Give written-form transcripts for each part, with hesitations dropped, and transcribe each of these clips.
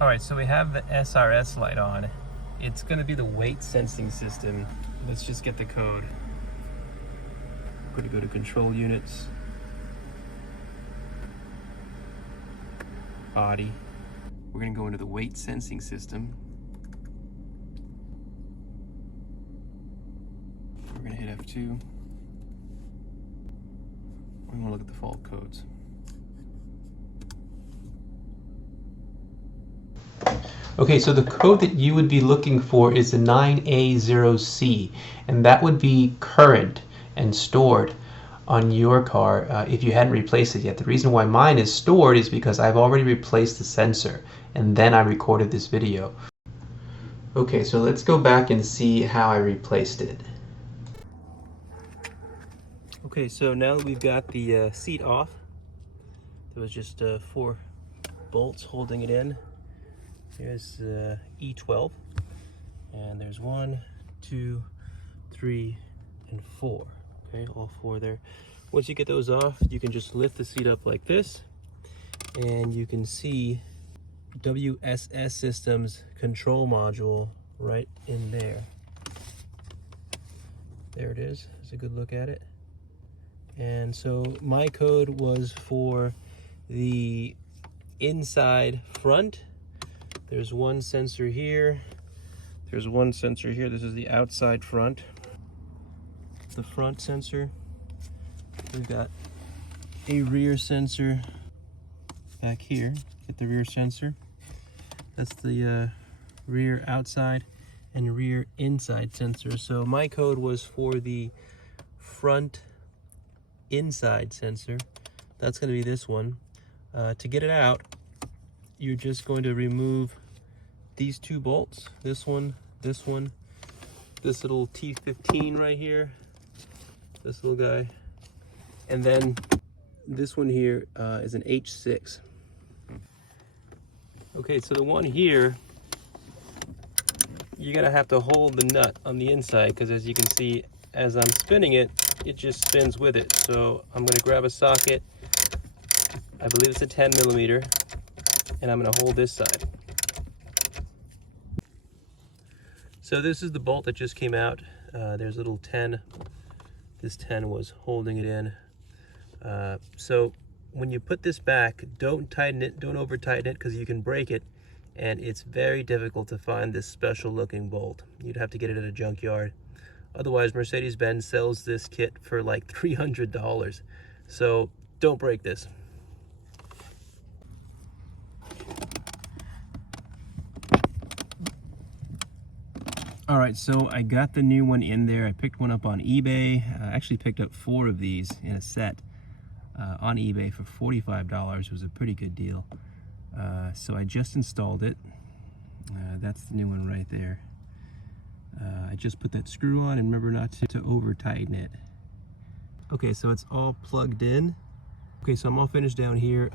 All right, so we have the SRS light on. It's gonna be the weight sensing system. Let's just get the code. We're gonna go to control units, body. We're gonna go into the weight sensing system. We're gonna hit F2. We're gonna look at the fault codes. Okay, so the code that you would be looking for is the 9A0C, and that would be current and stored on your car if you hadn't replaced it yet. The reason why mine is stored is because I've already replaced the sensor, and then I recorded this video. Okay, so let's go back and see how I replaced it. Okay, so now that we've got the seat off, there was just 4 bolts holding it in. Here's E12, and there's 1, 2, 3, and 4. Okay, all 4 there. Once you get those off, you can just lift the seat up like this, and you can see WSS Systems control module right in there. There it is. That's a good look at it. And so my code was for the inside front. There's 1 sensor here. There's 1 sensor here. This is the outside front. The front sensor. We've got a rear sensor back here. Get the rear sensor. That's the rear outside and rear inside sensor. So my code was for the front inside sensor. That's going to be this one. To get it out, you're just going to remove these 2 bolts. This one, this little T15 right here, this little guy, and then this one here is an H6. Okay, so the one here, you're gonna have to hold the nut on the inside, because as you can see, as I'm spinning it, it just spins with it. So I'm gonna grab a socket, I believe it's a 10 millimeter, and I'm gonna hold this side. So this is the bolt that just came out. There's a little 10. This 10 was holding it in. So when you put this back, don't tighten it, don't over tighten it, because you can break it, and it's very difficult to find this special looking bolt. You'd have to get it at a junkyard. Otherwise, Mercedes Benz sells this kit for like $300. So don't break this. All right, so I got the new one in there. I picked one up on eBay. I actually picked up 4 of these in a set on eBay for $45. It was a pretty good deal. So I just installed it. That's the new one right there. I just put that screw on, and remember not to over tighten it. Okay, so it's all plugged in. Okay, so I'm all finished down here.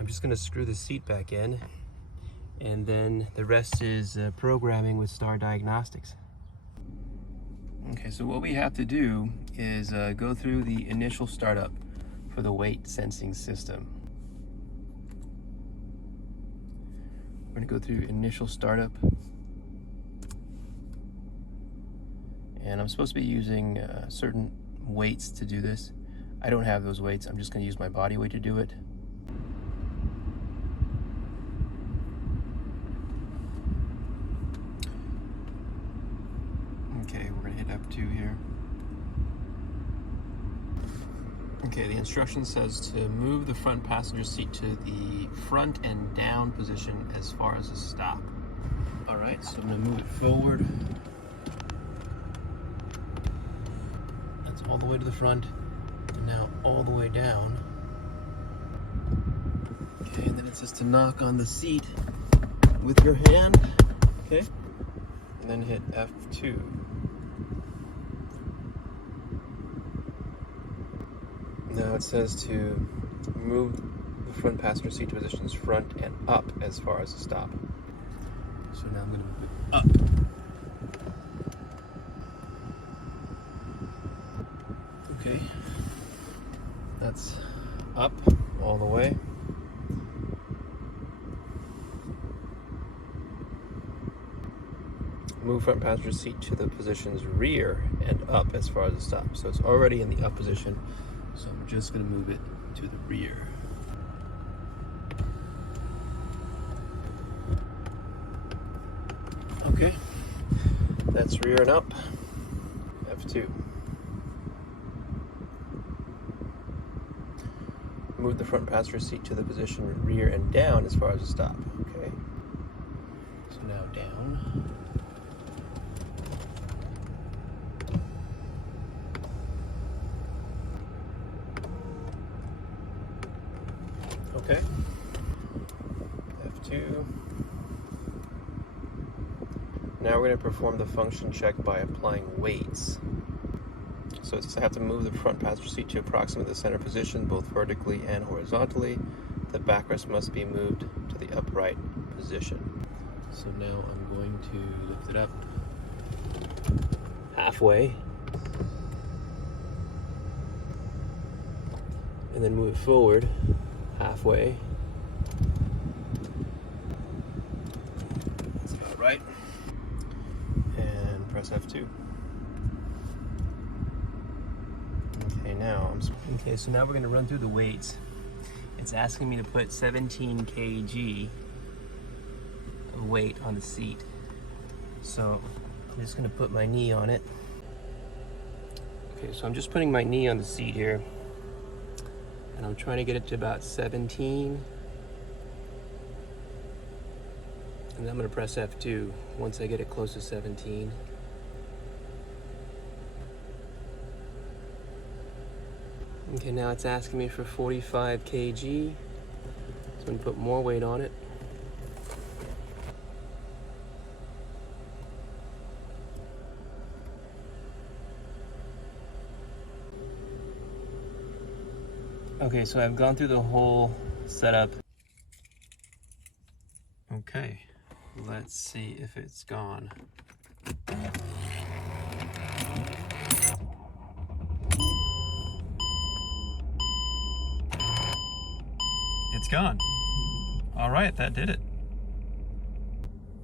I'm just gonna screw the seat back in, and then the rest is programming with Star Diagnostics. Okay, so what we have to do is go through the initial startup for the weight sensing system. We're gonna go through initial startup. And I'm supposed to be using certain weights to do this. I don't have those weights. I'm just gonna use my body weight to do it. Okay, we're gonna hit F2 here. Okay, the instruction says to move the front passenger seat to the front and down position as far as a stop. All right, so I'm gonna move it forward. That's all the way to the front, and now all the way down. Okay, and then it says to knock on the seat with your hand, okay? And then hit F2. Now it says to move the front passenger seat to positions front and up as far as a stop. So now I'm going to move it up. Okay, that's up all the way. move front passenger seat to the positions rear and up as far as the stop. So it's already in the up position, so I'm just going to move it to the rear. Okay, that's rear and up. F2. Move the front passenger seat to the position rear and down as far as the stop. Okay. So now down. Okay. F2. Now we're going to perform the function check by applying weights. So it says I have to move the front passenger seat to approximately the center position, both vertically and horizontally. The backrest must be moved to the upright position. So now I'm going to lift it up halfway and then move it forward halfway. That's about right. And press F2. Okay, so now we're going to run through the weights. It's asking me to put 17 kg of weight on the seat. So I'm just going to put my knee on it. Okay, so I'm just putting my knee on the seat here. And I'm trying to get it to about 17. And then I'm going to press F2 once I get it close to 17. Okay, now it's asking me for 45 kg. So I'm going to put more weight on it. Okay, so I've gone through the whole setup. Okay, let's see if it's gone. It's gone. All right, that did it.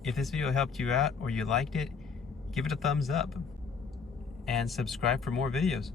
If this video helped you out or you liked it, give it a thumbs up and subscribe for more videos.